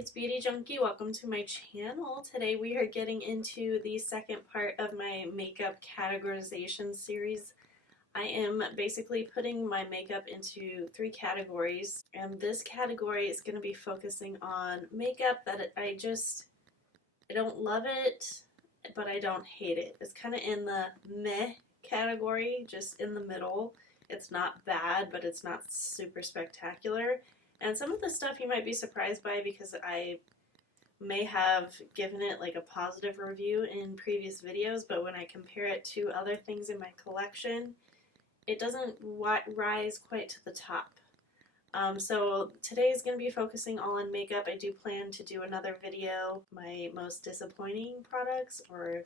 it's Beauty Junkie. Welcome to my channel. Today we are getting into the second part of my makeup categorization series. I am basically putting my makeup into 3 categories, and this category is going to be focusing on makeup that I don't love it, but I don't hate it. It's kind of in the meh category, just in the middle. It's not bad, but it's not super spectacular. And some of the stuff you might be surprised by because I may have given it like a positive review in previous videos, but when I compare it to other things in my collection, it doesn't rise quite to the top. So today is going to be focusing on makeup. I do plan to do another video, my most disappointing products, or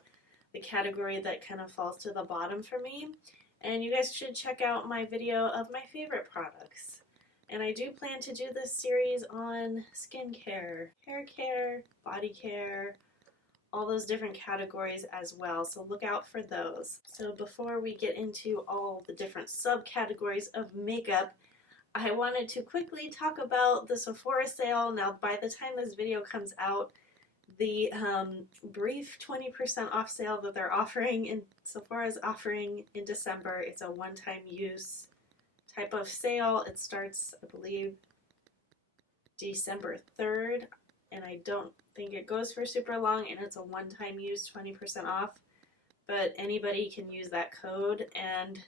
the category that kind of falls to the bottom for me. And you guys should check out my video of my favorite products. And I do plan to do this series on skincare, hair care, body care, all those different categories as well, so look out for those. So before we get into all the different subcategories of makeup, I wanted to quickly talk about the Sephora sale. Now, by the time this video comes out, the brief 20% off sale that they're offering in Sephora's offering in December, it's a one-time use type of sale. It starts, I believe, December 3rd, and I don't think it goes for super long, and it's a one-time use 20% off, but anybody can use that code. And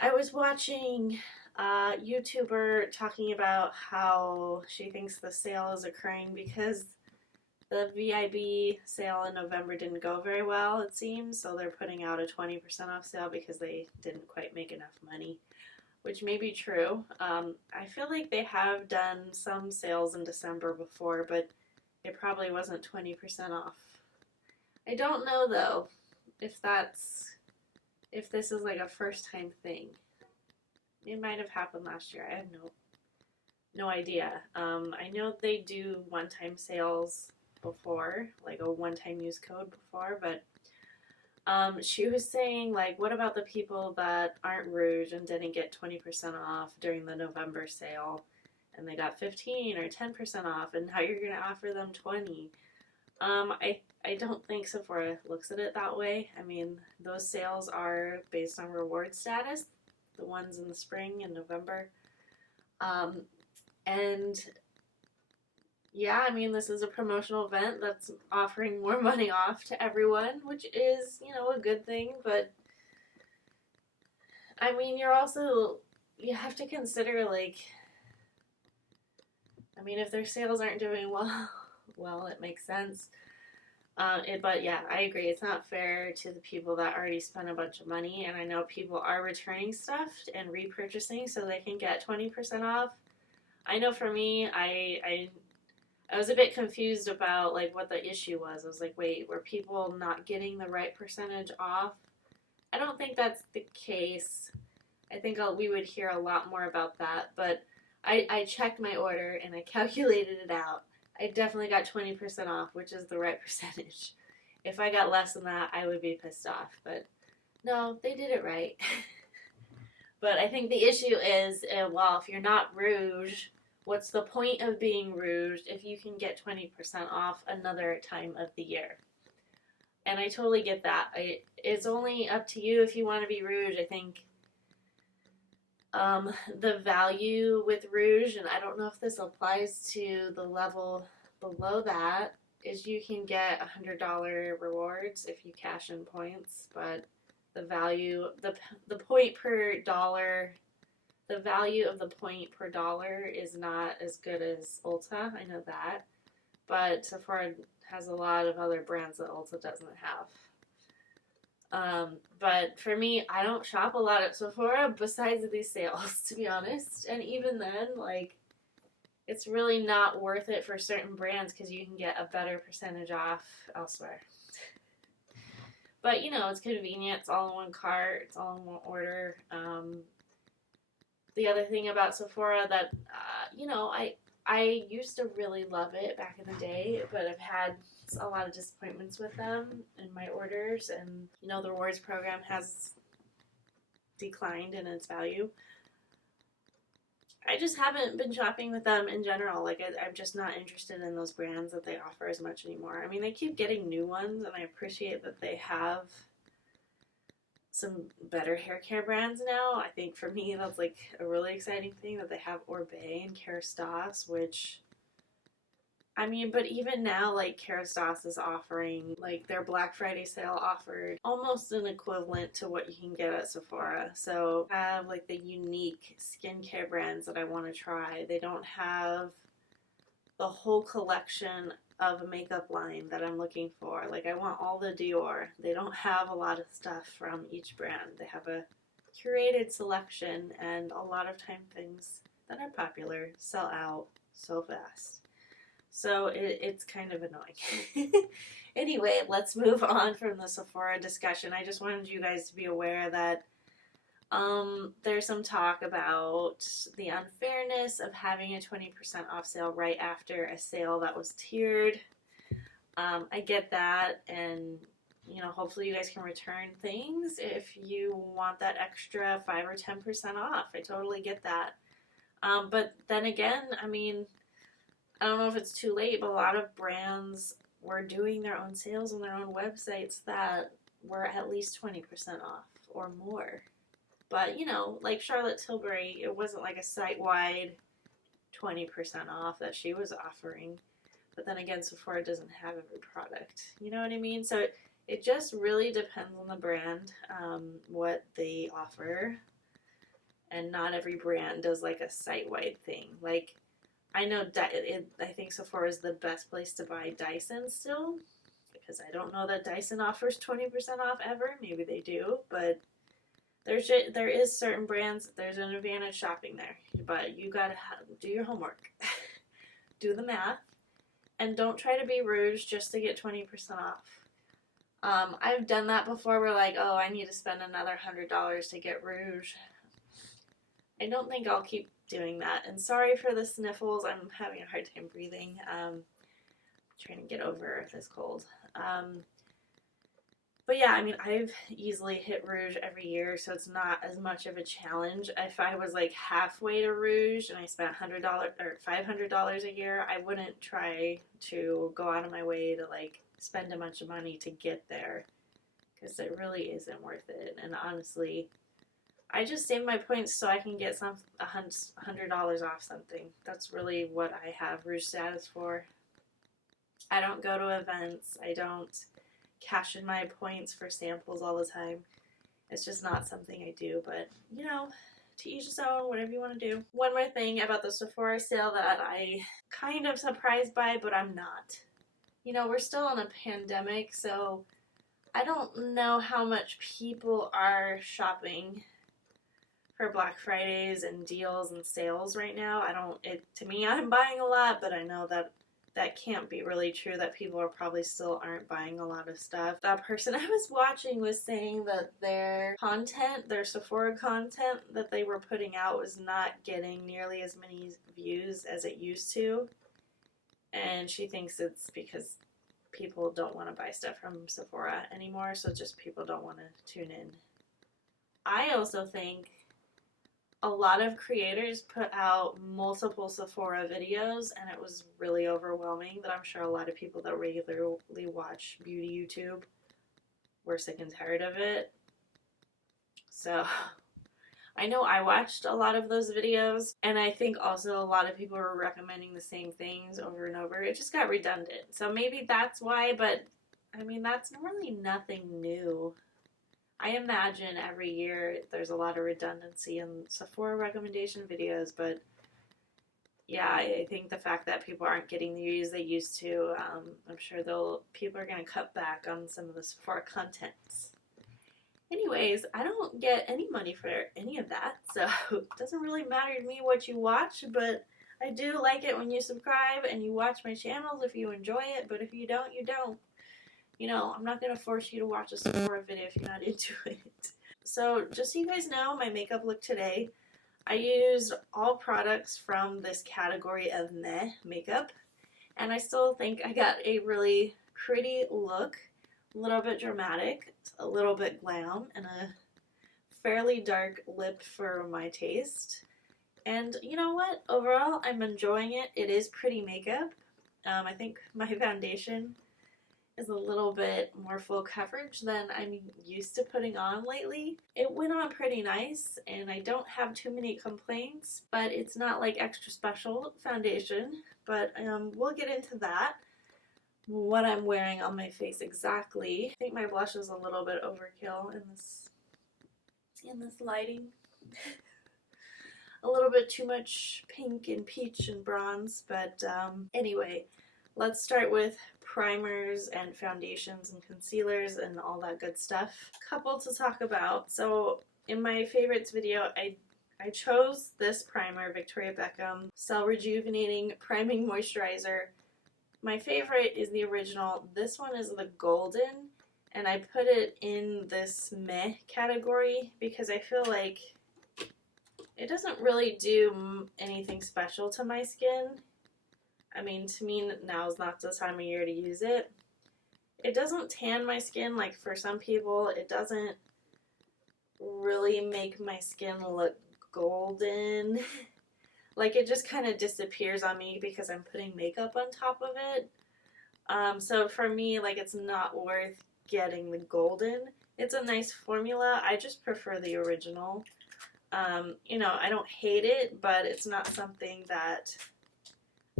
I was watching a YouTuber talking about how she thinks the sale is occurring because the VIB sale in November didn't go very well, it seems, so they're putting out a 20% off sale because they didn't quite make enough money, which may be true. I feel like they have done some sales in December before, but it probably wasn't 20% off. I don't know, though, if this is like a first-time thing. It might have happened last year. I have no idea. I know they do one-time sales before, like a one-time use code before, but she was saying, like, what about the people that aren't Rouge and didn't get 20% off during the November sale, and they got 15 or 10% off, and now you're going to offer them 20? I don't think Sephora looks at it that way. I mean, those sales are based on reward status, the ones in the spring and November. And yeah, I mean, this is a promotional event that's offering more money off to everyone, which is, you know, a good thing, but I mean, you have to consider, like, I mean, if their sales aren't doing well, it makes sense. But yeah, I agree. It's not fair to the people that already spent a bunch of money, and I know people are returning stuff and repurchasing so they can get 20% off. I know for me, I was a bit confused about, like, what the issue was. I was like, wait, were people not getting the right percentage off? I don't think that's the case. I think we would hear a lot more about that, but I checked my order and I calculated it out. I definitely got 20% off, which is the right percentage. If I got less than that, I would be pissed off, but no, they did it right. But I think the issue is, well, if you're not Rouge, what's the point of being Rouge if you can get 20% off another time of the year? And I totally get that. It's only up to you if you want to be Rouge. I think the value with Rouge, and I don't know if this applies to the level below that, is you can get $100 rewards if you cash in points, but the value, the point per dollar, the value of the point per dollar is not as good as Ulta. I know that, but Sephora has a lot of other brands that Ulta doesn't have. But for me, I don't shop a lot at Sephora besides these sales, to be honest. And even then, like, it's really not worth it for certain brands because you can get a better percentage off elsewhere. But, you know, it's convenient. It's all in one cart. It's all in one order. The other thing about Sephora that, you know, I used to really love it back in the day, but I've had a lot of disappointments with them in my orders, and, you know, the rewards program has declined in its value. I just haven't been shopping with them in general. Like, I'm just not interested in those brands that they offer as much anymore. I mean, they keep getting new ones, and I appreciate that they have some better hair care brands now. I think for me, that's like a really exciting thing that they have Oribe and Kerastase, which, I mean, but even now, like, Kerastase is offering, like, their Black Friday sale offered almost an equivalent to what you can get at Sephora. So I have, like, the unique skincare brands that I want to try. They don't have the whole collection of a makeup line that I'm looking for. Like, I want all the Dior. They don't have a lot of stuff from each brand. They have a curated selection, and a lot of time things that are popular sell out so fast. So it's kind of annoying. Anyway, let's move on from the Sephora discussion. I just wanted you guys to be aware that there's some talk about the unfairness of having a 20% off sale right after a sale that was tiered. I get that, and you know, hopefully you guys can return things if you want that extra 5 or 10% off. I totally get that. But then again, I mean, I don't know if it's too late, but a lot of brands were doing their own sales on their own websites that were at least 20% off or more. But, you know, like Charlotte Tilbury, it wasn't like a site-wide 20% off that she was offering. But then again, Sephora doesn't have every product. You know what I mean? So it just really depends on the brand, what they offer. And not every brand does like a site-wide thing. Like, I know I think Sephora is the best place to buy Dyson still, because I don't know that Dyson offers 20% off ever. Maybe they do, but there is certain brands, there's an advantage shopping there, but you gotta do your homework. Do the math, and don't try to be Rouge just to get 20% off. I've done that before. We're like, oh, I need to spend another $100 to get Rouge. I don't think I'll keep doing that. And sorry for the sniffles. I'm having a hard time breathing. Trying to get over this cold. But yeah, I mean, I've easily hit Rouge every year, so it's not as much of a challenge. If I was like halfway to Rouge and I spent $100 or $500 a year, I wouldn't try to go out of my way to like spend a bunch of money to get there, because it really isn't worth it. And honestly, I just save my points so I can get $100 off something. That's really what I have Rouge status for. I don't go to events. I don't cash in my points for samples all the time. It's just not something I do, but you know, to each his own, whatever you want to do. One more thing about the Sephora sale that I kind of surprised by, but I'm not. You know, we're still in a pandemic, so I don't know how much people are shopping for Black Fridays and deals and sales right now. To me, I'm buying a lot, but I know that can't be really true, that people are probably still aren't buying a lot of stuff. That person I was watching was saying that their content, their Sephora content that they were putting out was not getting nearly as many views as it used to. And she thinks it's because people don't want to buy stuff from Sephora anymore, so just people don't want to tune in. I also think a lot of creators put out multiple Sephora videos, and it was really overwhelming. That I'm sure a lot of people that regularly watch beauty YouTube were sick and tired of it. So I know I watched a lot of those videos, and I think also a lot of people were recommending the same things over and over. It just got redundant. So maybe that's why, but I mean, that's really nothing new. I imagine every year there's a lot of redundancy in Sephora recommendation videos, but yeah, I think the fact that people aren't getting the views they used to, I'm sure people are going to cut back on some of the Sephora contents. Anyways, I don't get any money for any of that, so it doesn't really matter to me what you watch, but I do like it when you subscribe and you watch my channels if you enjoy it, but if you don't, you don't. You know, I'm not going to force you to watch a Sephora video if you're not into it. So, just so you guys know, my makeup look today, I used all products from this category of meh makeup, and I still think I got a really pretty look, a little bit dramatic, a little bit glam, and a fairly dark lip for my taste. And you know what? Overall, I'm enjoying it. It is pretty makeup. I think my foundation is a little bit more full coverage than I'm used to putting on lately. It went on pretty nice and I don't have too many complaints, but it's not like extra special foundation, but we'll get into that. What I'm wearing on my face exactly. I think my blush is a little bit overkill in this lighting. A little bit too much pink and peach and bronze, but anyway, let's start with primers and foundations and concealers and all that good stuff. Couple to talk about. So in my favorites video, I chose this primer, Victoria Beckham Cell Rejuvenating Priming Moisturizer. My favorite is the original. This one is the golden, and I put it in this meh category because I feel like it doesn't really do anything special to my skin. I mean, to me, now is not the time of year to use it. It doesn't tan my skin like for some people. It doesn't really make my skin look golden. Like, it just kind of disappears on me because I'm putting makeup on top of it. So for me, like, it's not worth getting the golden. It's a nice formula. I just prefer the original. You know, I don't hate it, but it's not something that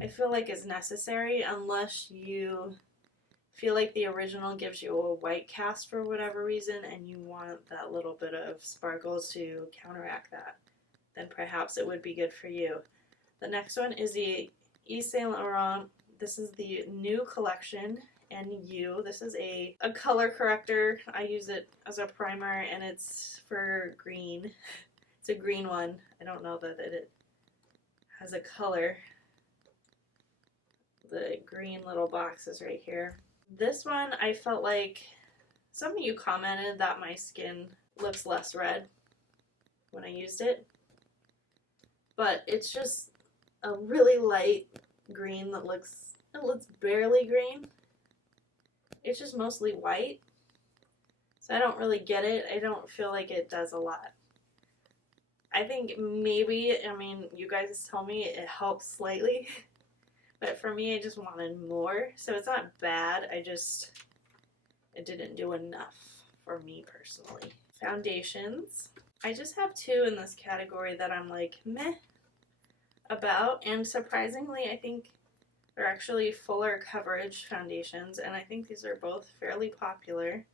I feel like is necessary unless you feel like the original gives you a white cast for whatever reason and you want that little bit of sparkles to counteract that. Then perhaps it would be good for you. The next one is the Yves Saint Laurent. This is the new collection, NU. This is a color corrector. I use it as a primer and it's for green. It's a green one. I don't know that it has a color. The green little box is right here. This one, I felt like some of you commented that my skin looks less red when I used it. But it's just a really light green that looks barely green. It's just mostly white. So I don't really get it. I don't feel like it does a lot. I think maybe, I mean, you guys tell me it helps slightly. But for me, I just wanted more. So it's not bad. It didn't do enough for me personally. Foundations. I just have two in this category that I'm like meh about. And surprisingly, I think they're actually fuller coverage foundations. And I think these are both fairly popular.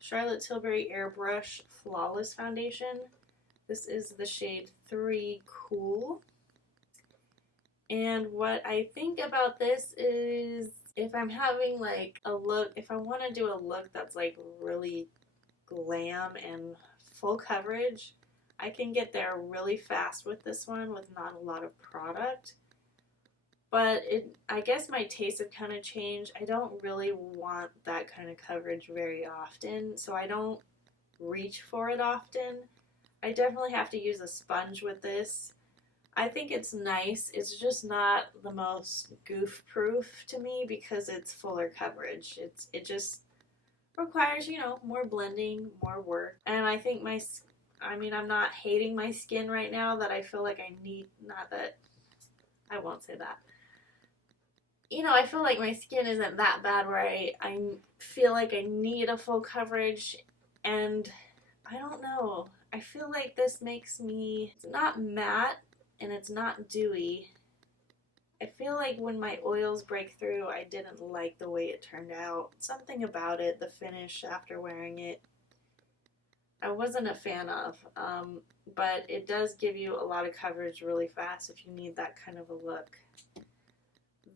Charlotte Tilbury Airbrush Flawless Foundation. This is the shade 3 Cool. And what I think about this is if I'm having like a look, if I want to do a look that's like really glam and full coverage, I can get there really fast with this one with not a lot of product. But I guess my tastes have kind of changed. I don't really want that kind of coverage very often, so I don't reach for it often. I definitely have to use a sponge with this. I think it's nice. It's just not the most goof-proof to me because it's fuller coverage. It just requires, you know, more blending, more work. And I think I'm not hating my skin right now that I feel like I need, not that, I won't say that. You know, I feel like my skin isn't that bad where I feel like I need a full coverage, and I don't know. I feel like this makes me, it's not matte, and it's not dewy. I feel like when my oils break through, I didn't like the way it turned out. Something about it, the finish after wearing it, I wasn't a fan of. But it does give you a lot of coverage really fast if you need that kind of a look.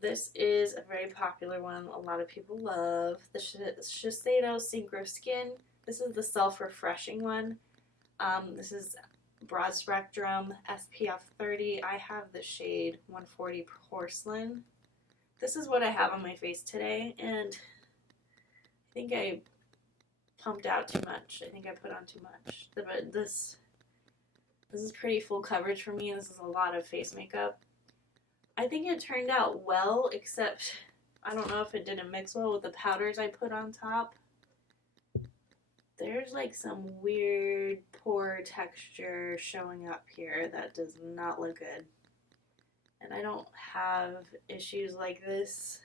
This is a very popular one a lot of people love. The Shiseido Synchro Skin. This is the self-refreshing one. This is broad spectrum, SPF 30. I have the shade 140 Porcelain. This is what I have on my face today, and I think I pumped out too much. I think I put on too much. But this is pretty full coverage for me. This is a lot of face makeup. I think it turned out well, except I don't know if it didn't mix well with the powders I put on top. There's like some weird pore texture showing up here that does not look good. And I don't have issues like this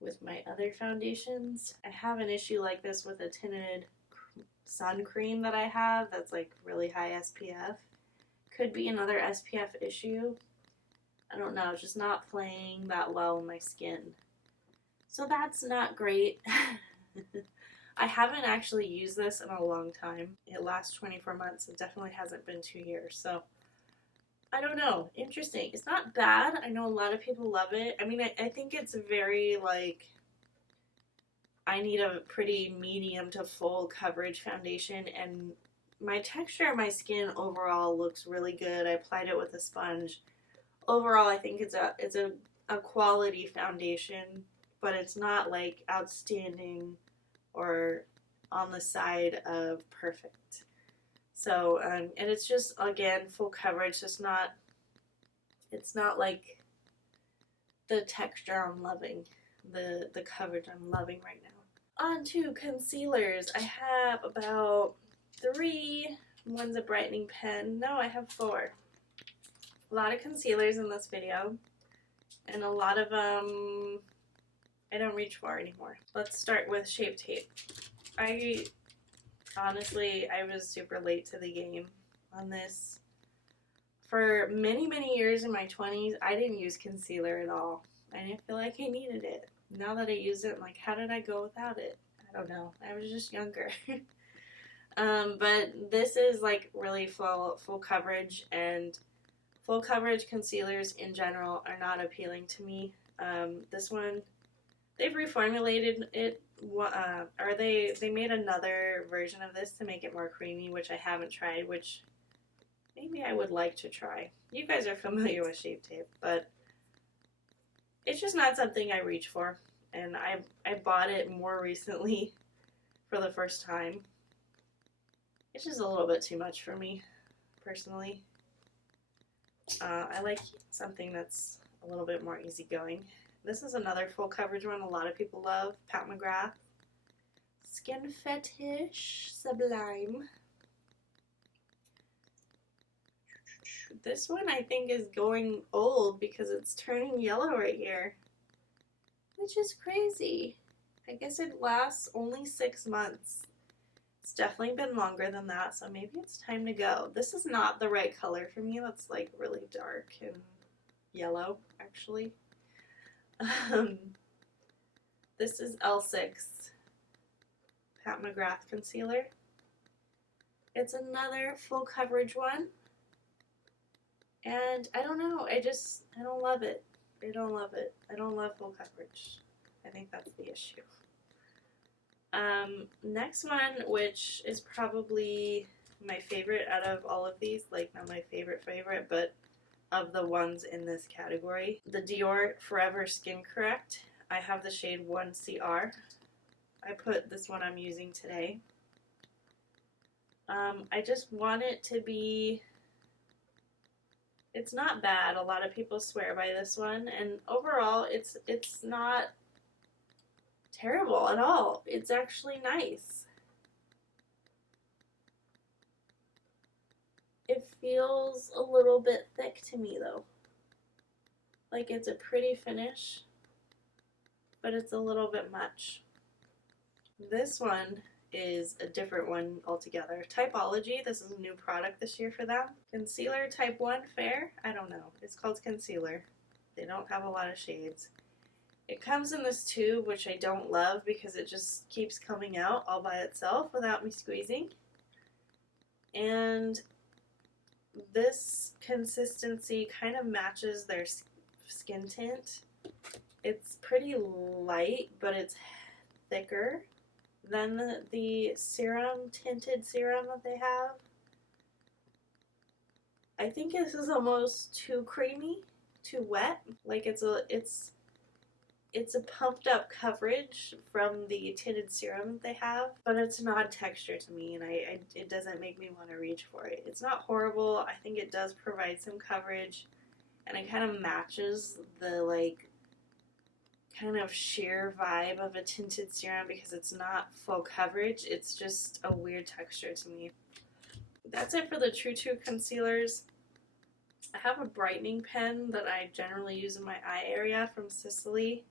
with my other foundations. I have an issue like this with a tinted sun cream that I have that's like really high SPF. Could be another SPF issue. I don't know, it's just not playing that well in my skin. So that's not great. I haven't actually used this in a long time. It lasts 24 months. It definitely hasn't been 2 years. So I don't know. Interesting. It's not bad. I know a lot of people love it. I mean, I think it's very like, I need a pretty medium to full coverage foundation, and my texture of my skin overall looks really good. I applied it with a sponge. Overall, I think it's a quality foundation, but it's not like outstanding or on the side of perfect. So, and it's just, again, full coverage. It's not like the texture I'm loving, the coverage I'm loving right now. On to concealers. I have about 3. One's a brightening pen. No, I have 4. A lot of concealers in this video, and a lot of them I don't reach for anymore. Let's start with Shape Tape. Honestly, I was super late to the game on this. For many, many years in my 20s, I didn't use concealer at all. I didn't feel like I needed it. Now that I use it, I'm like, how did I go without it? I don't know. I was just younger. But this is like really full coverage, and full coverage concealers in general are not appealing to me. This one, they've reformulated it, or they made another version of this to make it more creamy, which I haven't tried, which maybe I would like to try. You guys are familiar with Shape Tape, but it's just not something I reach for, and I bought it more recently for the first time. It's just a little bit too much for me, personally. I like something that's a little bit more easygoing. This is another full coverage one a lot of people love. Pat McGrath. Skin Fetish Sublime. This one I think is going old because it's turning yellow right here, which is crazy. I guess it lasts only 6 months. It's definitely been longer than that, so maybe it's time to go. This is not the right color for me. That's like really dark and yellow, actually. This is L6 Pat McGrath concealer. It's another full coverage one. And I don't know, I don't love it. I don't love it. I don't love full coverage. I think that's the issue. Next one, which is probably my favorite out of all of these, like not my favorite, but of the ones in this category. The Dior Forever Skin Correct. I have the shade 1CR. I put this one I'm using today. I just want it to be, it's not bad. A lot of people swear by this one, and overall it's not terrible at all. It's actually nice. It feels a little bit thick to me though. Like it's a pretty finish, but it's a little bit much. This one is a different one altogether. Typology, this is a new product this year for them. Concealer Type 1 Fair, I don't know. It's called concealer. They don't have a lot of shades. It comes in this tube, which I don't love because it just keeps coming out all by itself without me squeezing. And this consistency kind of matches their skin tint. It's pretty light, but it's thicker than the serum, tinted serum that they have. I think this is almost too creamy, too wet. Like it's a pumped up coverage from the tinted serum that they have, but it's not texture to me, and it doesn't make me want to reach for it. It's not horrible. I think it does provide some coverage, and it kind of matches the like kind of sheer vibe of a tinted serum because it's not full coverage. It's just a weird texture to me. That's it for the True True concealers. I have a brightening pen that I generally use in my eye area from Sicily.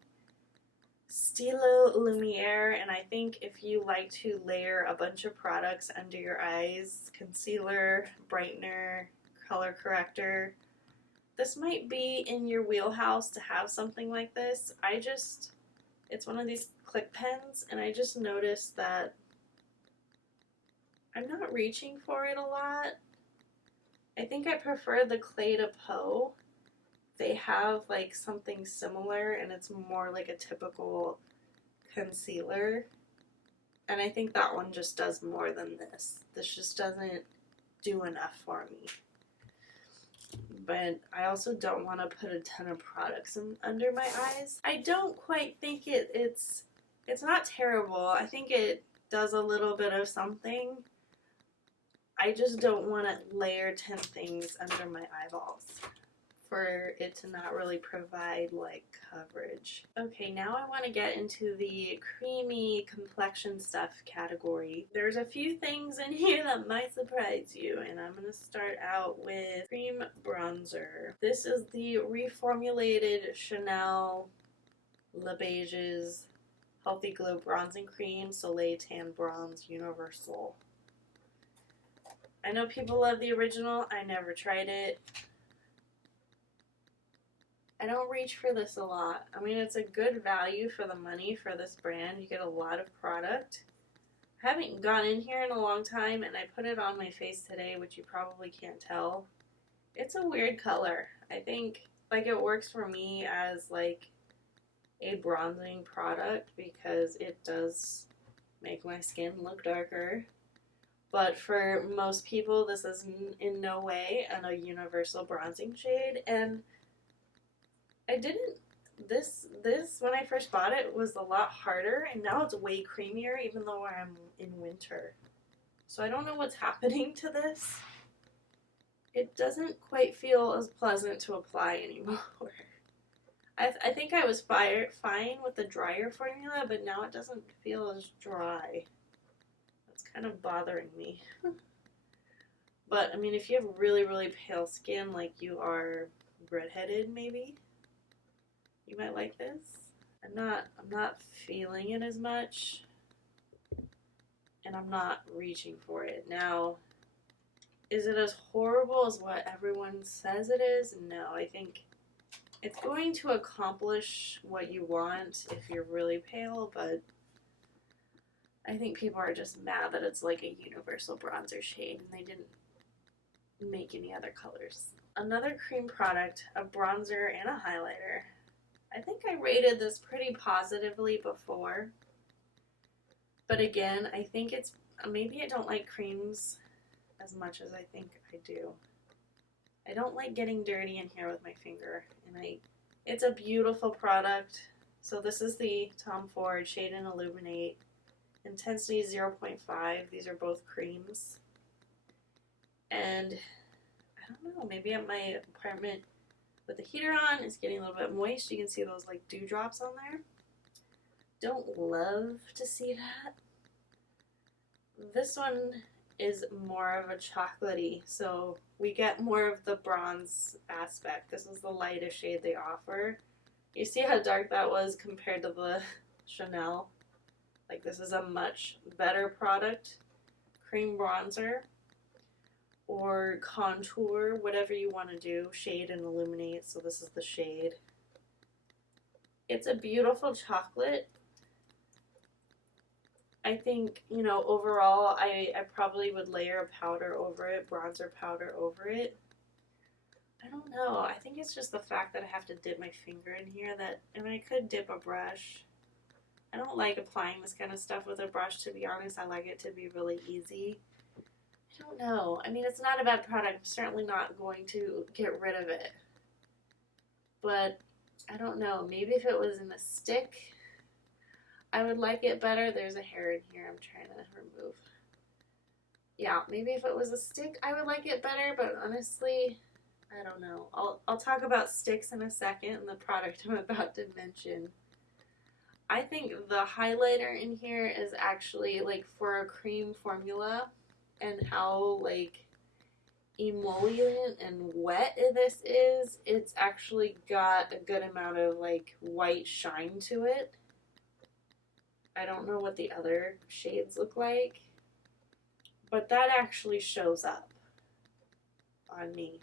Stilo Lumiere, and I think if you like to layer a bunch of products under your eyes, concealer, brightener, color corrector, this might be in your wheelhouse to have something like this. It's one of these click pens, and I just noticed that I'm not reaching for it a lot. I think I prefer the Clé de Peau. They have like something similar, and it's more like a typical concealer. And I think that one just does more than this. This just doesn't do enough for me. But I also don't want to put a ton of products under my eyes. I don't quite think it's not terrible. I think it does a little bit of something. I just don't want to layer 10 things under my eyeballs for it to not really provide like coverage. Okay, now I want to get into the creamy complexion stuff category. There's a few things in here that might surprise you, and I'm going to start out with cream bronzer. This is the reformulated Chanel Le Beige's Healthy Glow Bronzing Cream Soleil Tan Bronze Universal. I know people love the original. I never tried it. I don't reach for this a lot. I mean, it's a good value for the money for this brand. You get a lot of product. I haven't gone in here in a long time, and I put it on my face today, which you probably can't tell. It's a weird color. I think like it works for me as like a bronzing product because it does make my skin look darker. But for most people, this is in no way a universal bronzing shade. And this when I first bought it was a lot harder, and now it's way creamier even though I'm in winter. So I don't know what's happening to this. It doesn't quite feel as pleasant to apply anymore. I think I was fine with the drier formula, but now it doesn't feel as dry. Kind of bothering me. But I mean, if you have really, really pale skin, like you are redheaded, maybe you might like this. I'm not feeling it as much, and I'm not reaching for it. Now, is it as horrible as what everyone says it is? No, I think it's going to accomplish what you want if you're really pale, but I think people are just mad that it's like a universal bronzer shade and they didn't make any other colors. Another cream product, a bronzer and a highlighter. I think I rated this pretty positively before. But again, I think it's, maybe I don't like creams as much as I think I do. I don't like getting dirty in here with my finger. And it's a beautiful product. So this is the Tom Ford Shade and Illuminate. Intensity 0.5. These are both creams. And I don't know, maybe at my apartment with the heater on, it's getting a little bit moist. You can see those like dewdrops on there. Don't love to see that. This one is more of a chocolatey, so we get more of the bronze aspect. This is the lightest shade they offer. You see how dark that was compared to the Chanel? Like, this is a much better product. Cream bronzer or contour, whatever you want to do. Shade and illuminate, so this is the shade. It's a beautiful chocolate. I think, you know, overall, I probably would layer a powder over it, bronzer powder over it. I don't know. I think it's just the fact that I have to dip my finger in here that, I mean, I could dip a brush. I don't like applying this kind of stuff with a brush, to be honest. I like it to be really easy. I don't know. I mean, it's not a bad product. I'm certainly not going to get rid of it. But, I don't know. Maybe if it was in a stick, I would like it better. There's a hair in here I'm trying to remove. Yeah, maybe if it was a stick, I would like it better. But honestly, I don't know. I'll talk about sticks in a second and the product I'm about to mention. I think the highlighter in here is actually like for a cream formula and how like emollient and wet this is, it's actually got a good amount of like white shine to it. I don't know what the other shades look like, but that actually shows up on me.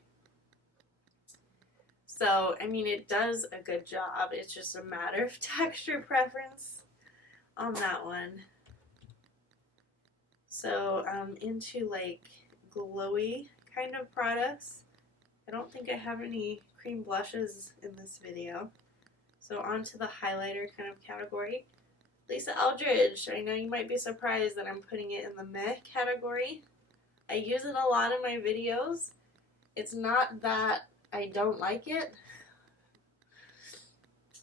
So, I mean, it does a good job. It's just a matter of texture preference on that one. So, into like glowy kind of products. I don't think I have any cream blushes in this video. So, on to the highlighter kind of category. Lisa Eldridge. I know you might be surprised that I'm putting it in the meh category. I use it a lot in my videos. It's not that I don't like it.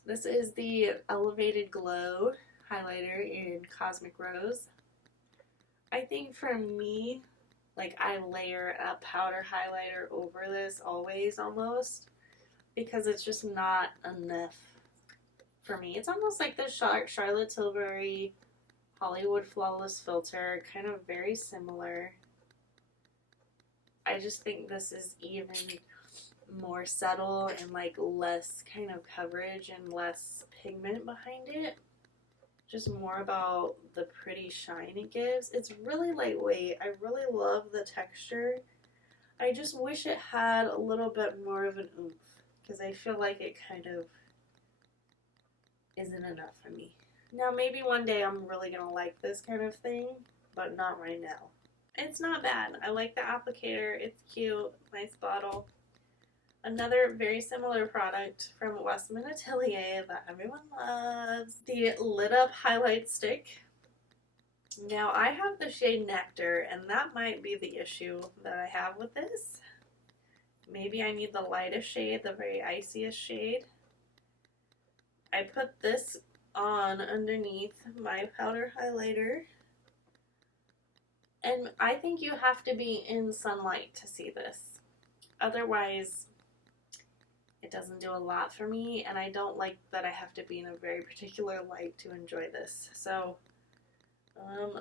This is the Elevated Glow highlighter in Cosmic Rose. I think for me, like I layer a powder highlighter over this always almost because it's just not enough for me. It's almost like the Charlotte Tilbury Hollywood Flawless Filter, kind of very similar. I just think this is even more subtle and like less kind of coverage and less pigment behind it. Just more about the pretty shine it gives. It's really lightweight. I really love the texture. I just wish it had a little bit more of an oomph because I feel like it kind of isn't enough for me. Now maybe one day I'm really gonna like this kind of thing, but not right now. It's not bad. I like the applicator. It's cute. Nice bottle. Another very similar product from Westman Atelier that everyone loves. The Lit Up Highlight Stick. Now I have the shade Nectar, and that might be the issue that I have with this. Maybe I need the lightest shade, the very iciest shade. I put this on underneath my powder highlighter. And I think you have to be in sunlight to see this. Otherwise, it doesn't do a lot for me, and I don't like that I have to be in a very particular light to enjoy this. So,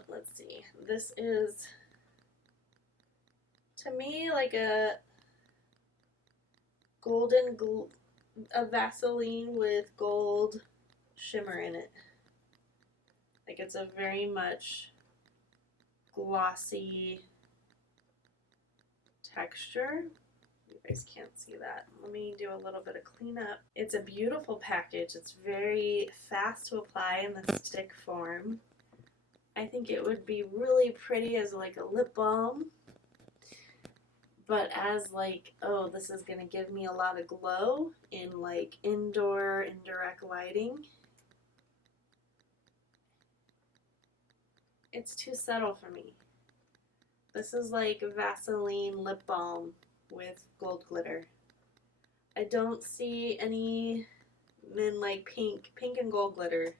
let's see. This is, to me, like a Vaseline with gold shimmer in it. Like it's a very much glossy texture. You guys can't see that. Let me do a little bit of cleanup. It's a beautiful package. It's very fast to apply in the stick form. I think it would be really pretty as like a lip balm. But as like, oh, this is going to give me a lot of glow in like indoor, indirect lighting. It's too subtle for me. This is like Vaseline lip balm with gold glitter. I don't see any in like pink and gold glitter.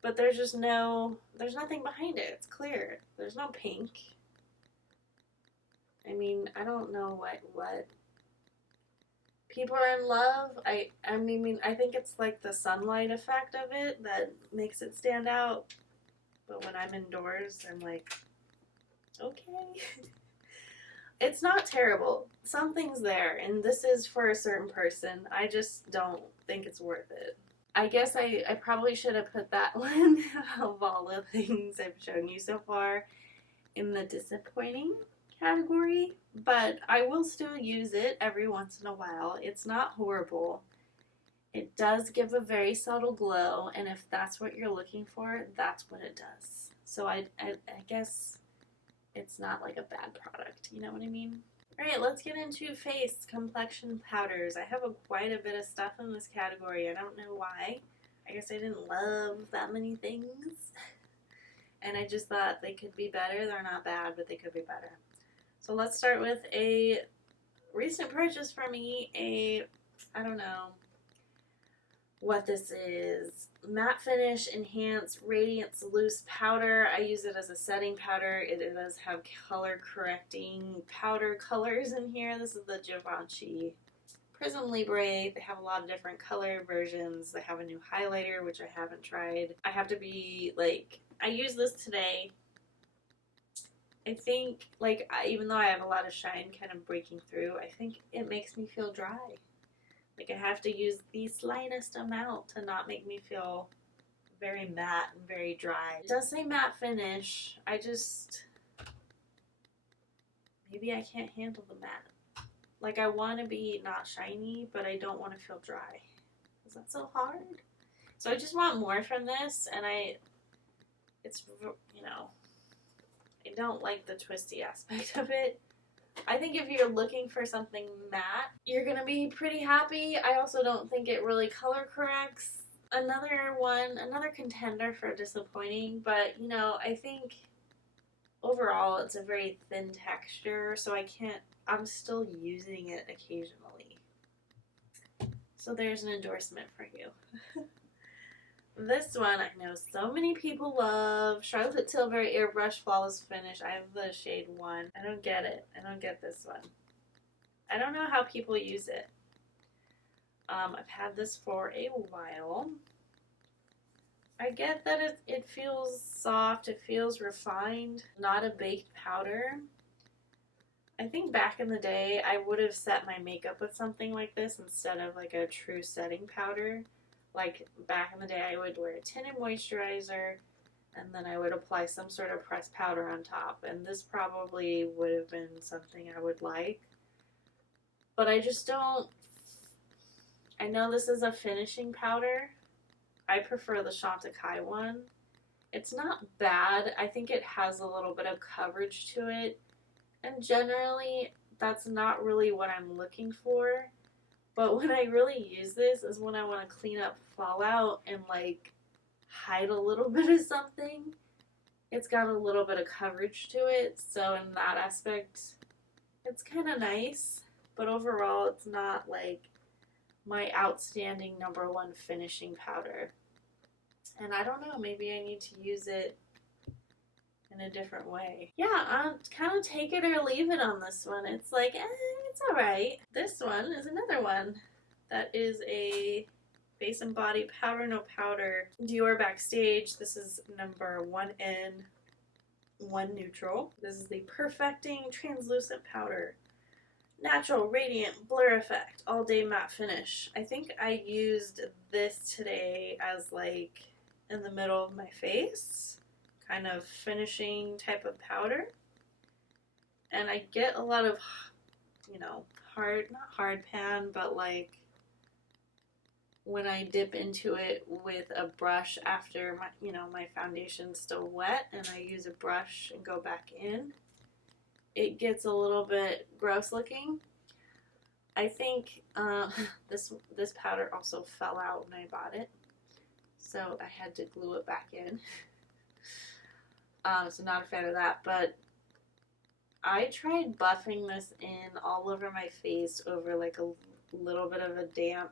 But there's just there's nothing behind it. It's clear. There's no pink. I mean, I don't know what people are in love. I mean, I think it's like the sunlight effect of it that makes it stand out. But when I'm indoors, I'm like, okay. It's not terrible. Something's there, and this is for a certain person. I just don't think it's worth it. I guess I probably should have put that one of all the things I've shown you so far in the disappointing category, but I will still use it every once in a while. It's not horrible. It does give a very subtle glow, and if that's what you're looking for, that's what it does. So I guess it's not like a bad product, you know what I mean? Alright, let's get into face complexion powders. I have quite a bit of stuff in this category. I don't know why. I guess I didn't love that many things. And I just thought they could be better. They're not bad, but they could be better. So let's start with a recent purchase for me. I don't know what this is. Matte Finish Enhance Radiance Loose Powder. I use it as a setting powder. It does have color correcting powder colors in here. This is the Givenchy Prism Libre. They have a lot of different color versions. They have a new highlighter, which I haven't tried. I have to be like, I use this today. I think, like, even though I have a lot of shine kind of breaking through, I think it makes me feel dry. Like, I have to use the slightest amount to not make me feel very matte and very dry. It does say matte finish. I just, maybe I can't handle the matte. Like, I want to be not shiny, but I don't want to feel dry. Is that so hard? So I just want more from this, and it's, you know, I don't like the twisty aspect of it. I think if you're looking for something matte, you're going to be pretty happy. I also don't think it really color corrects. Another contender for disappointing, but, you know, I think overall it's a very thin texture, so I'm still using it occasionally. So there's an endorsement for you. This one I know so many people love. Charlotte Tilbury Airbrush Flawless Finish. I have the shade 1. I don't get it. I don't get this one. I don't know how people use it. I've had this for a while. I get that it feels soft. It feels refined. Not a baked powder. I think back in the day I would have set my makeup with something like this instead of like a true setting powder. Like, back in the day, I would wear a tinted moisturizer, and then I would apply some sort of pressed powder on top, and this probably would have been something I would like. But I just don't... I know this is a finishing powder. I prefer the Junkay one. It's not bad. I think it has a little bit of coverage to it, and generally, that's not really what I'm looking for. But when I really use this is when I want to clean up fallout and like hide a little bit of something. It's got a little bit of coverage to it, so in that aspect it's kind of nice, but overall it's not like my outstanding #1 finishing powder. And I don't know, maybe I need to use it in a different way. Yeah, I'll kind of take it or leave it on this one. It's like, it's alright. This one is another one that is a Face and Body Powder No Powder Dior Backstage. This is number 1N, 1 Neutral. This is the Perfecting Translucent Powder. Natural, radiant, blur effect, all day matte finish. I think I used this today as like in the middle of my face, kind of finishing type of powder. And I get a lot of, you know, not hard pan, but like when I dip into it with a brush after my, you know, my foundation's still wet and I use a brush and go back in, it gets a little bit gross looking. I think this powder also fell out when I bought it, so I had to glue it back in. So not a fan of that, but I tried buffing this in all over my face over like a little bit of a damp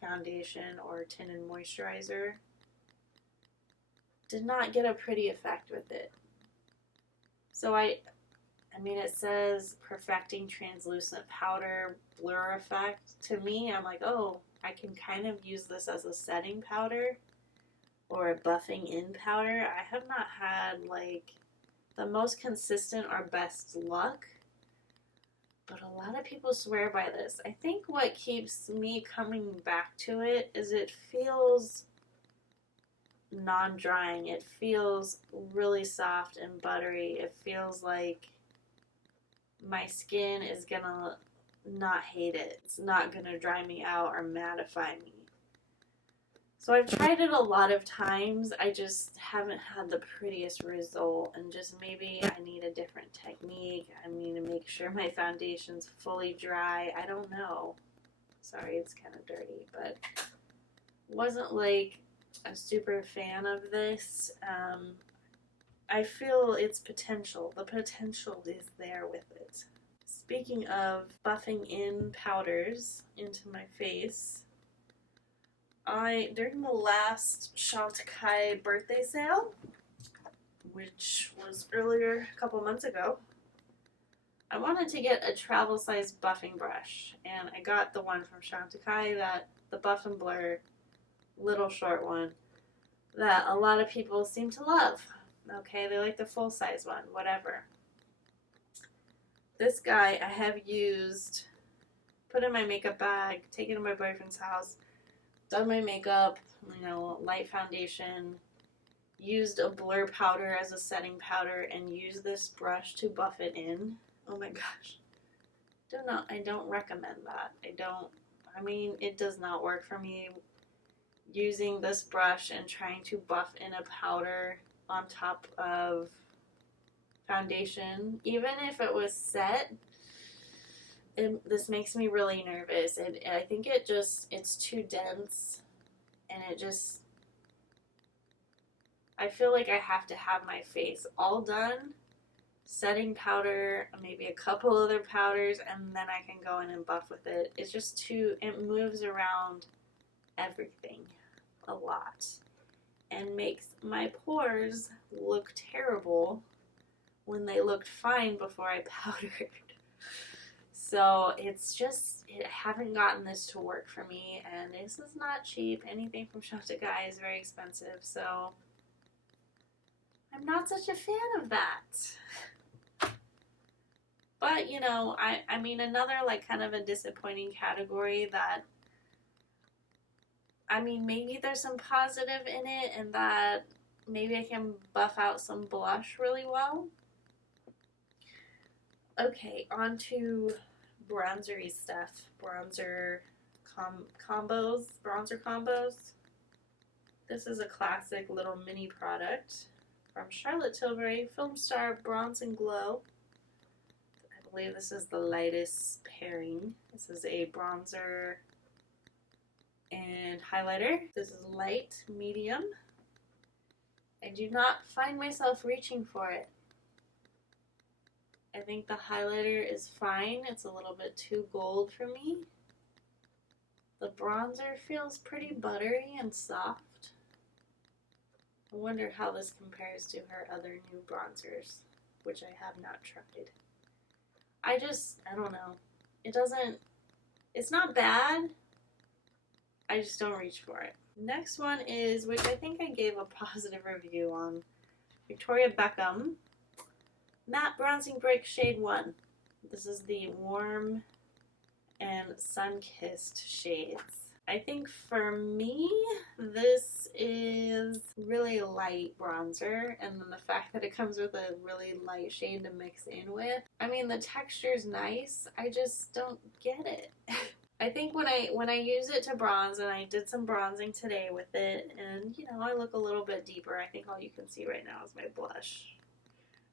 foundation or tinted moisturizer. Did not get a pretty effect with it. So I mean, it says Perfecting Translucent Powder Blur Effect. To me, I'm like, oh, I can kind of use this as a setting powder or a buffing in powder. I have not had like the most consistent or best luck, but a lot of people swear by this. I think what keeps me coming back to it is it feels non-drying. It feels really soft and buttery. It feels like my skin is gonna not hate it. It's not gonna dry me out or mattify me. So I've tried it a lot of times. I just haven't had the prettiest result, and just maybe I need a different technique. I need to make sure my foundation's fully dry. I don't know. Sorry, it's kind of dirty, but wasn't like a super fan of this. I feel its potential. The potential is there with it. Speaking of buffing in powders into my face, during the last Junkay birthday sale, which was earlier, a couple months ago, I wanted to get a travel size buffing brush, and I got the one from Junkay, the Buff and Blur little short one that a lot of people seem to love. Okay, they like the full size one, whatever. This guy I have used, put in my makeup bag, taken to my boyfriend's house, done my makeup, light foundation, used a blur powder as a setting powder, and used this brush to buff it in. Oh my gosh. I don't recommend that. It does not work for me using this brush and trying to buff in a powder on top of foundation. Even if it was set, this makes me really nervous. I think it's too dense, and I feel like I have to have my face all done, setting powder, maybe a couple other powders, and then I can go in and buff with it. It's just it moves around everything a lot and makes my pores look terrible when they looked fine before I powdered. So I haven't gotten this to work for me, and this is not cheap. Anything from Junkay is very expensive, so I'm not such a fan of that. But, another kind of a disappointing category that, maybe there's some positive in it, and that maybe I can buff out some blush really well. Okay, on to bronzery stuff. Bronzer combos. This is a classic little mini product from Charlotte Tilbury, Film Star Bronze and Glow. I believe this is the lightest pairing. This is a bronzer and highlighter. This is light, medium. I do not find myself reaching for it. I think the highlighter is fine. It's a little bit too gold for me. The bronzer feels pretty buttery and soft. I wonder how this compares to her other new bronzers, which I have not tried. I don't know. It's not bad. I just don't reach for it. Next one is, which I think I gave a positive review on, Victoria Beckham Matte Bronzing Break Shade 1. This is the warm and sun-kissed shades. I think for me, this is really light bronzer, and then the fact that it comes with a really light shade to mix in with. The texture's nice, I just don't get it. I think when I use it to bronze, and I did some bronzing today with it, and I look a little bit deeper. I think all you can see right now is my blush.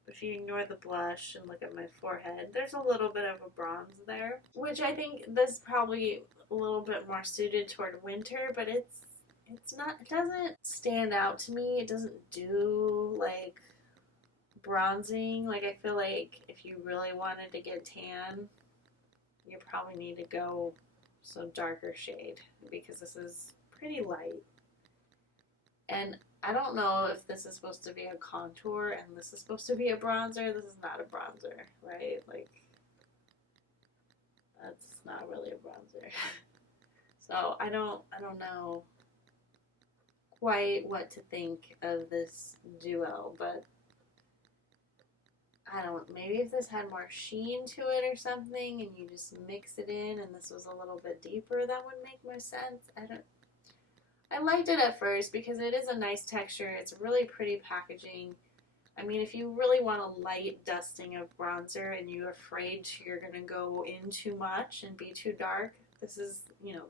If you ignore the blush and look at my forehead, there's a little bit of a bronze there, which I think this probably a little bit more suited toward winter, but it doesn't stand out to me. It doesn't do bronzing. I feel like if you really wanted to get tan, you probably need to go some darker shade, because this is pretty light. And I don't know if this is supposed to be a contour and this is supposed to be a bronzer. This is not a bronzer, right? That's not really a bronzer. So I don't know quite what to think of this duo, but maybe if this had more sheen to it or something, and you just mix it in, and this was a little bit deeper, that would make more sense. I liked it at first because it is a nice texture. It's really pretty packaging. If you really want a light dusting of bronzer and you're afraid you're going to go in too much and be too dark, this is,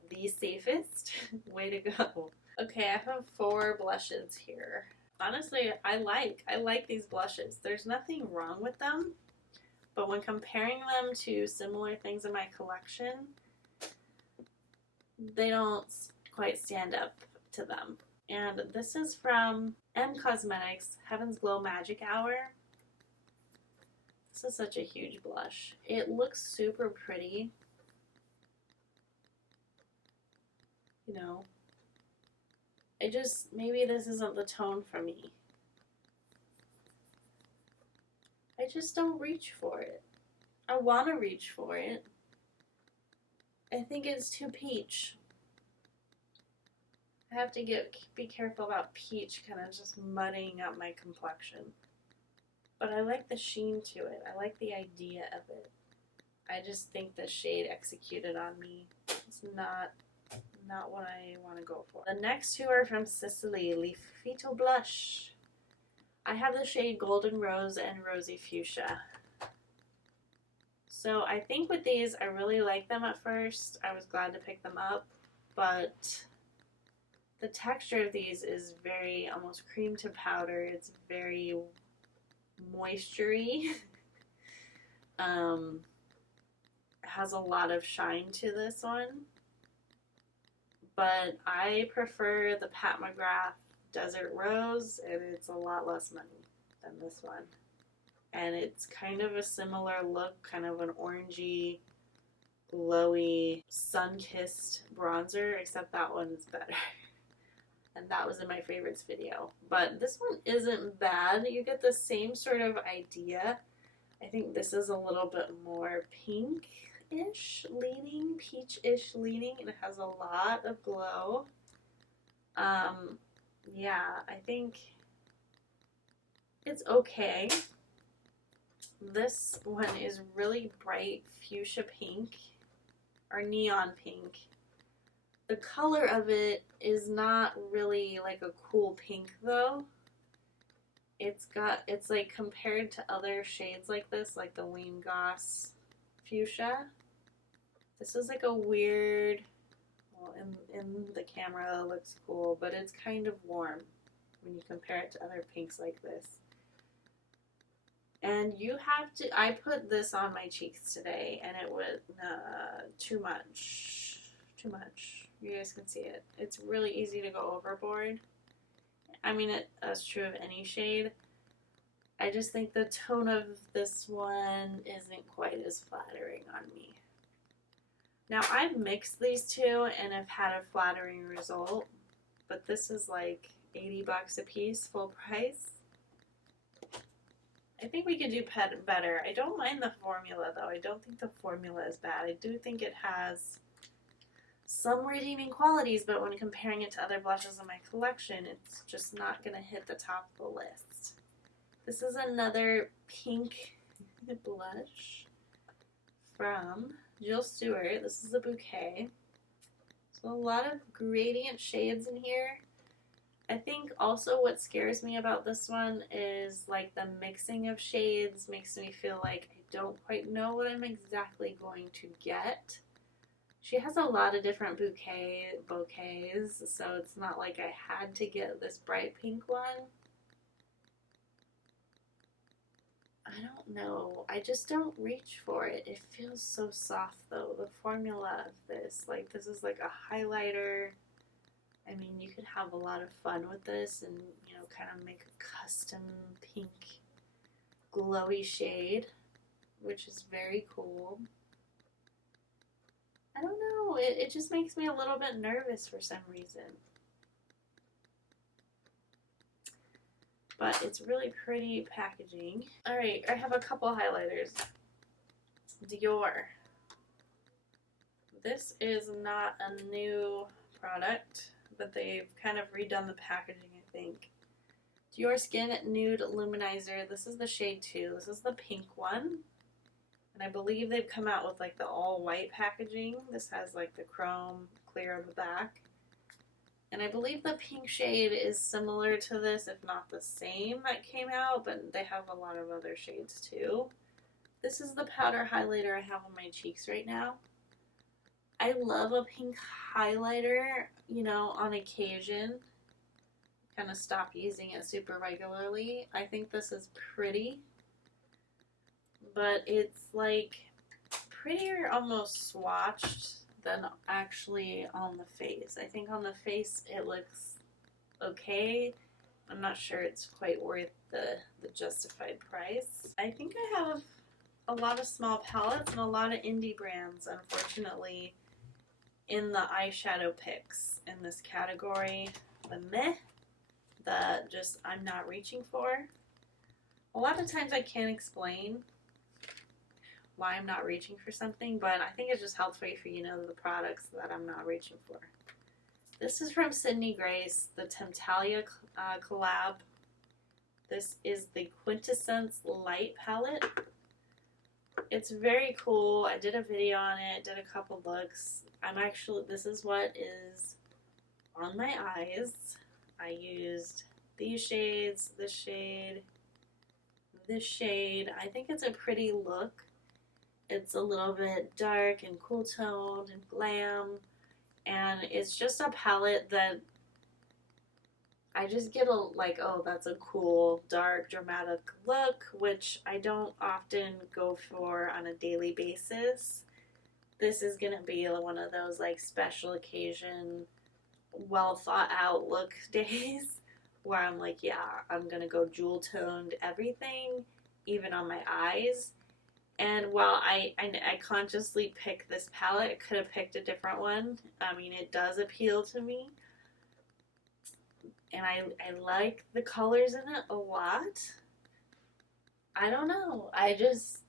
the safest way to go. Okay, I have 4 blushes here. Honestly, I like these blushes. There's nothing wrong with them, but when comparing them to similar things in my collection, they don't quite stand up to them. And this is from M Cosmetics Heaven's Glow Magic Hour. This is such a huge blush. It looks super pretty. Maybe this isn't the tone for me. I just don't reach for it. I want to reach for it. I think it's too peach. I have to be careful about peach kind of just muddying up my complexion. But I like the sheen to it. I like the idea of it. I just think the shade executed on me is not what I want to go for. The next two are from Sicily, Leafito Blush. I have the shade Golden Rose and Rosy Fuchsia. So I think with these, I really liked them at first. I was glad to pick them up, but the texture of these is very almost cream to powder. It's very moistury. Has a lot of shine to this one, but I prefer the Pat McGrath Desert Rose, and it's a lot less money than this one. And it's kind of a similar look, kind of an orangey, glowy, sun-kissed bronzer, except that one's better. And that was in my favorites video. But this one isn't bad. You get the same sort of idea. I think this is a little bit more pink-ish leaning, peach-ish leaning, and it has a lot of glow. Yeah, I think it's okay. This one is really bright fuchsia pink, or neon pink. The color of it is not really like a cool pink though. It's like compared to other shades like this, like the Wayne Goss fuchsia. This is like a weird, well, in the camera it looks cool, but it's kind of warm when you compare it to other pinks like this. And you have to, I put this on my cheeks today, and it was too much. Too much. You guys can see it. It's really easy to go overboard. I mean, that's true of any shade. I just think the tone of this one isn't quite as flattering on me. Now, I've mixed these two and have had a flattering result, but this is like 80 bucks a piece, full price. I think we could do better. I don't mind the formula, though. I don't think the formula is bad. I do think it has some redeeming qualities, but when comparing it to other blushes in my collection, it's just not going to hit the top of the list. This is another pink blush from Jill Stewart. This is a Bouquet. So a lot of gradient shades in here. I think also what scares me about this one is like the mixing of shades makes me feel like I don't quite know what I'm exactly going to get. She has a lot of different bouquets, so it's not like I had to get this bright pink one. I don't know. I just don't reach for it. It feels so soft though. The formula of this, like this is like a highlighter. I mean, you could have a lot of fun with this and, you know, kind of make a custom pink glowy shade, which is very cool. I don't know, it just makes me a little bit nervous for some reason. But it's really pretty packaging. Alright, I have a couple highlighters. Dior. This is not a new product, but they've kind of redone the packaging, I think. Dior Skin Nude Luminizer. This is the shade 2. This is the pink one. And I believe they've come out with like the all white packaging. This has like the chrome clear on the back. And I believe the pink shade is similar to this, if not the same that came out, but they have a lot of other shades too. This is the powder highlighter I have on my cheeks right now. I love a pink highlighter, you know, on occasion. Kind of stop using it super regularly. I think this is pretty, but it's like prettier almost swatched than actually on the face. I think on the face it looks okay. I'm not sure it's quite worth the justified price. I think I have a lot of small palettes and a lot of indie brands, unfortunately, in the eyeshadow picks in this category. The meh, the just I'm not reaching for. A lot of times I can't explain why I'm not reaching for something, but I think it just helps me for, you know, the products that I'm not reaching for. This is from Sydney Grace, the Temptalia collab. This is the Quintessence Light palette. It's very cool. I did a video on it, did a couple looks. This is what is on my eyes. I used these shades, this shade, this shade. I think it's a pretty look. It's a little bit dark and cool toned and glam, and it's just a palette that I just get like, oh, that's a cool, dark, dramatic look, which I don't often go for on a daily basis. This is gonna be one of those like special occasion, well thought out look days where I'm like, yeah, I'm gonna go jewel toned everything, even on my eyes. And while I consciously picked this palette, I could have picked a different one. I mean, it does appeal to me. And I like the colors in it a lot. I don't know. I just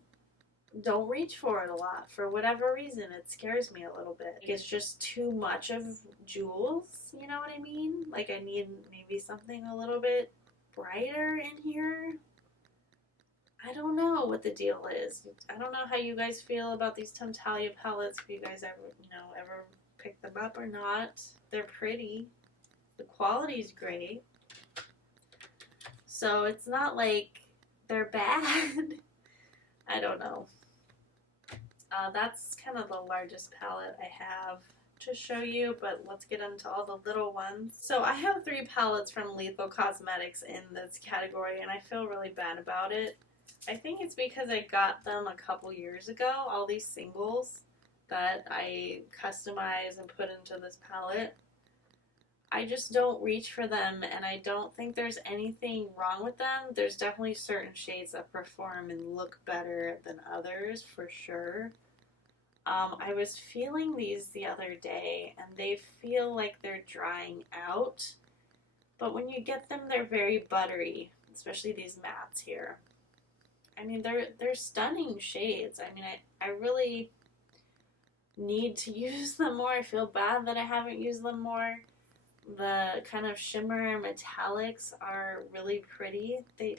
don't reach for it a lot. For whatever reason, it scares me a little bit. It's just too much of jewels, you know what I mean? Like I need maybe something a little bit brighter in here. I don't know what the deal is. I don't know how you guys feel about these Temptalia palettes. If you guys ever pick them up or not. They're pretty. The quality's great. So it's not like they're bad. I don't know. That's kind of the largest palette I have to show you, but let's get into all the little ones. So I have 3 palettes from Lethal Cosmetics in this category, and I feel really bad about it. I think it's because I got them a couple years ago, all these singles that I customize and put into this palette. I just don't reach for them, and I don't think there's anything wrong with them. There's definitely certain shades that perform and look better than others, for sure. I was feeling these the other day, and they feel like they're drying out. But when you get them, they're very buttery, especially these mattes here. I mean, they're stunning shades. I mean, I really need to use them more. I feel bad that I haven't used them more. The kind of shimmer metallics are really pretty. They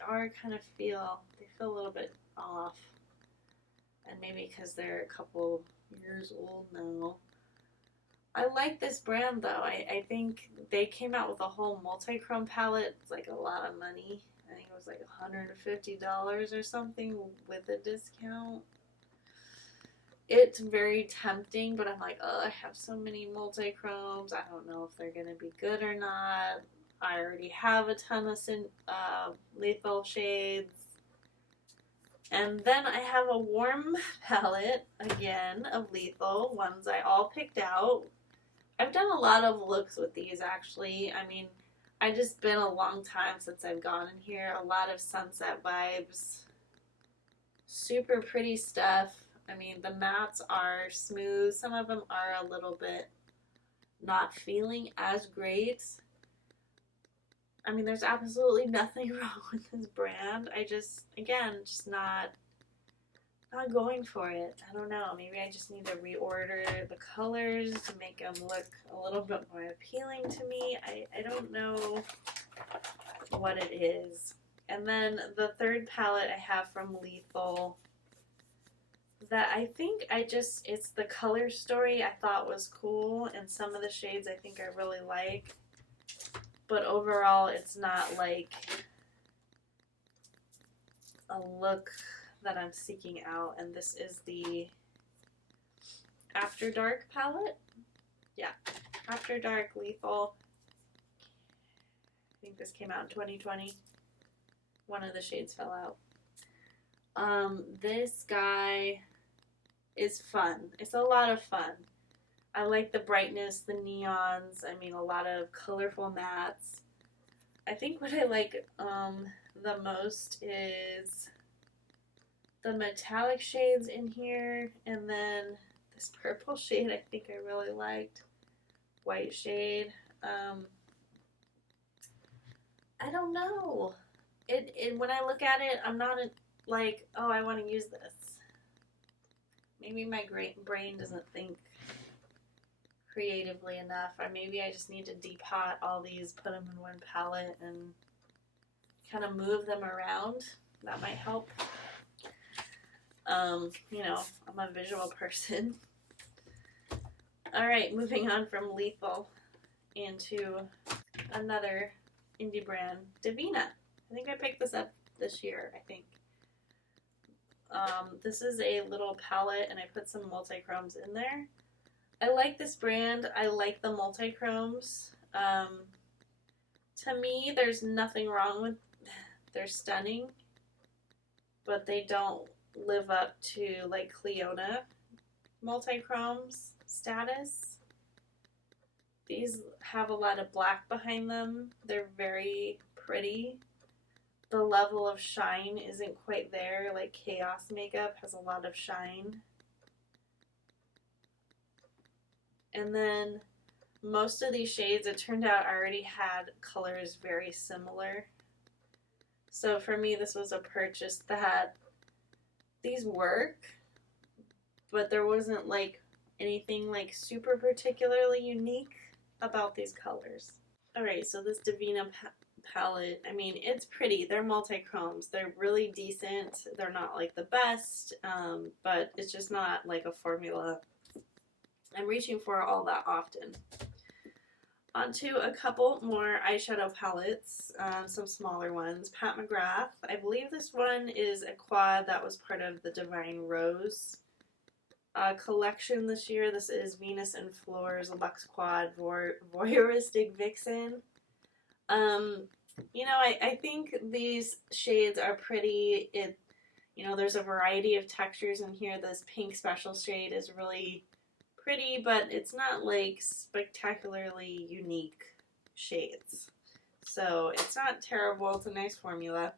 feel a little bit off. And maybe because they're a couple years old now. I like this brand though. I think they came out with a whole multi-chrome palette. It's like a lot of money. I think it was like $150 or something with a discount. It's very tempting, but I'm like, oh, I have so many multi-chromes. I don't know if they're going to be good or not. I already have a ton of Lethal shades. And then I have a warm palette, again, of Lethal, ones I all picked out. I've done a lot of looks with these, actually. I mean, I just been a long time since I've gone in here. A lot of sunset vibes. Super pretty stuff. I mean, the mattes are smooth. Some of them are a little bit not feeling as great. I mean, there's absolutely nothing wrong with this brand. I just, again, just not going for it. I don't know. Maybe I just need to reorder the colors to make them look a little bit more appealing to me. I don't know what it is. And then the third palette I have from Lethal that I think it's the color story I thought was cool, and some of the shades I think I really like. But overall, it's not like a look that I'm seeking out. And this is the After Dark palette. Yeah, After Dark Lethal. I think this came out in 2020. One of the shades fell out. This guy is fun. It's a lot of fun. I like the brightness, the neons. I mean, a lot of colorful mattes. I think what I like the most is the metallic shades in here, and then this purple shade I think I really liked. White shade. I don't know. When I look at it, I'm not like, oh, I want to use this. Maybe my brain doesn't think creatively enough, or maybe I just need to depot all these, put them in one palette, and kind of move them around. That might help. You know, I'm a visual person. Alright, moving on from Lethal into another indie brand, Divina. I think I picked this up this year, I think. This is a little palette, and I put some multi-chromes in there. I like this brand. I like the multi-chromes. To me, there's nothing wrong with. They're stunning, but they don't live up to like Cleona multi-chromes status. These have a lot of black behind them. They're very pretty. The level of shine isn't quite there. Like Chaos Makeup has a lot of shine. And then most of these shades, it turned out I already had colors very similar. So for me, this was a purchase that these work, but there wasn't like anything like super particularly unique about these colors. Alright, so this Divina palette, I mean, it's pretty. They're multi-chromes. They're really decent. They're not like the best, but it's just not like a formula I'm reaching for all that often. Onto a couple more eyeshadow palettes, some smaller ones. Pat McGrath. I believe this one is a quad that was part of the Divine Rose collection this year. This is Venus and Floors Luxe Quad Voyeuristic Vixen. You know, I think these shades are pretty. You know, there's a variety of textures in here. This pink special shade is really pretty, but it's not like spectacularly unique shades. So it's not terrible. It's a nice formula.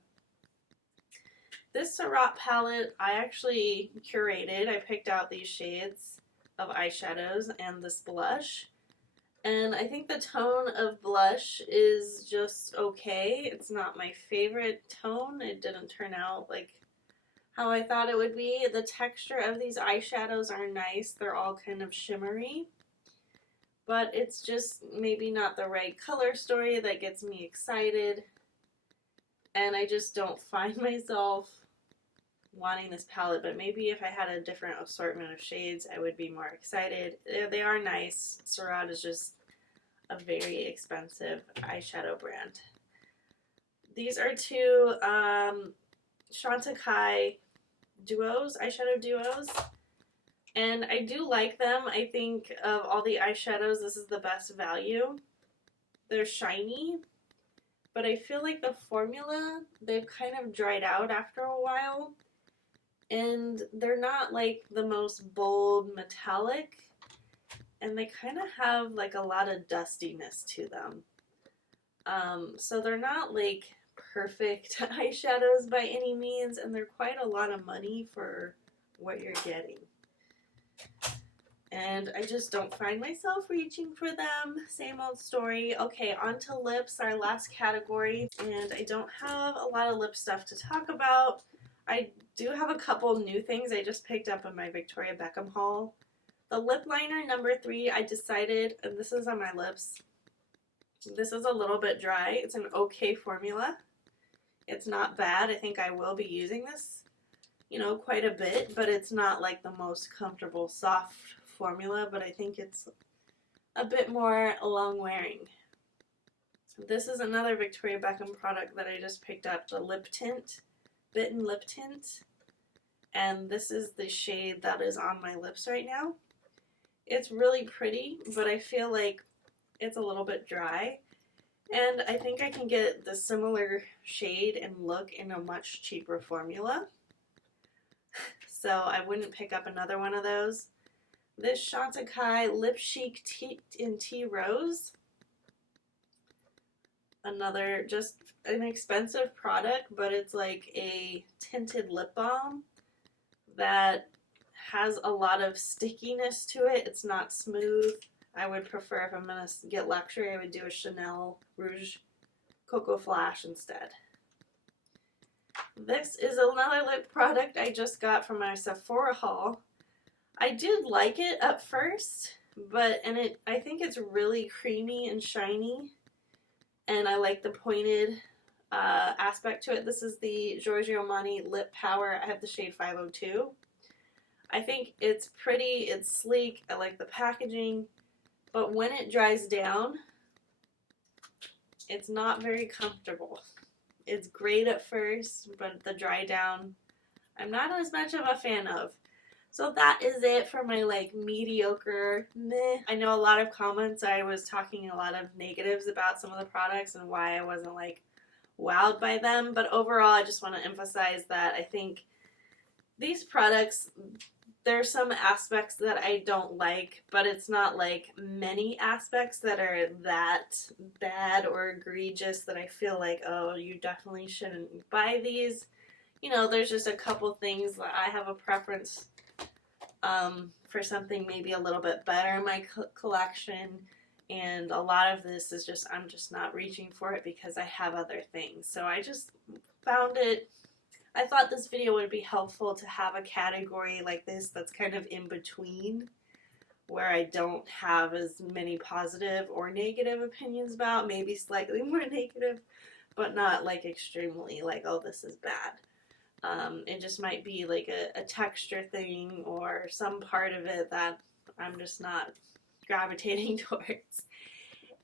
This Surratt palette I actually curated. I picked out these shades of eyeshadows and this blush. And I think the tone of blush is just okay. It's not my favorite tone. It didn't turn out like how I thought it would be. The texture of these eyeshadows are nice. They're all kind of shimmery. But it's just maybe not the right color story that gets me excited. And I just don't find myself wanting this palette. But maybe if I had a different assortment of shades, I would be more excited. They are nice. Surratt is just a very expensive eyeshadow brand. These are two Junkay duos, eyeshadow duos, and I do like them. I think of all the eyeshadows, this is the best value. They're shiny, but I feel like the formula, they've kind of dried out after a while, and they're not like the most bold metallic, and they kind of have like a lot of dustiness to them. So they're not like perfect eyeshadows by any means, and they're quite a lot of money for what you're getting. And I just don't find myself reaching for them. Same old story. Okay, on to lips, our last category, and I don't have a lot of lip stuff to talk about. I do have a couple new things I just picked up in my Victoria Beckham haul. The lip liner number 3, I decided, and this is on my lips, this is a little bit dry. It's an okay formula. It's not bad. I think I will be using this, you know, quite a bit, but it's not like the most comfortable soft formula, but I think it's a bit more long wearing. This is another Victoria Beckham product that I just picked up, the lip tint, Bitten Lip Tint, and this is the shade that is on my lips right now. It's really pretty, but I feel like it's a little bit dry. And I think I can get the similar shade and look in a much cheaper formula. So I wouldn't pick up another one of those. This Junkay Lip Chic in Tea Rose. Another just an expensive product, but it's like a tinted lip balm that has a lot of stickiness to it. It's not smooth. I would prefer, if I'm going to get luxury, I would do a Chanel Rouge Cocoa Flash instead. This is another lip product I just got from my Sephora haul. I did like it at first, but I think it's really creamy and shiny, and I like the pointed aspect to it. This is the Giorgio Armani Lip Power. I have the shade 502. I think it's pretty, it's sleek, I like the packaging, but when it dries down, it's not very comfortable. It's great at first, but the dry down, I'm not as much of a fan of. So that is it for my like mediocre meh. I know a lot of comments, I was talking a lot of negatives about some of the products and why I wasn't like wowed by them, but overall I just want to emphasize that I think these products, there are some aspects that I don't like, but it's not like many aspects that are that bad or egregious that I feel like, oh, you definitely shouldn't buy these. You know, there's just a couple things that I have a preference for something maybe a little bit better in my collection, and a lot of this is just, I'm just not reaching for it because I have other things. So I just found it, I thought this video would be helpful to have a category like this that's kind of in between, where I don't have as many positive or negative opinions about, maybe slightly more negative, but not like extremely like, oh, this is bad. It just might be like a texture thing or some part of it that I'm just not gravitating towards.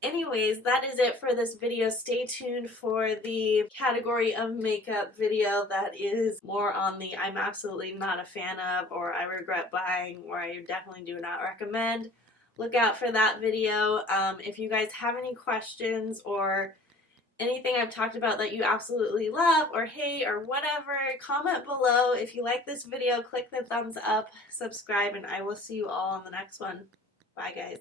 Anyways, that is it for this video. Stay tuned for the category of makeup video that is more on the I'm absolutely not a fan of, or I regret buying, or I definitely do not recommend. Look out for that video. If you guys have any questions or anything I've talked about that you absolutely love or hate or whatever, comment below. If you like this video, click the thumbs up, subscribe, and I will see you all on the next one. Bye, guys.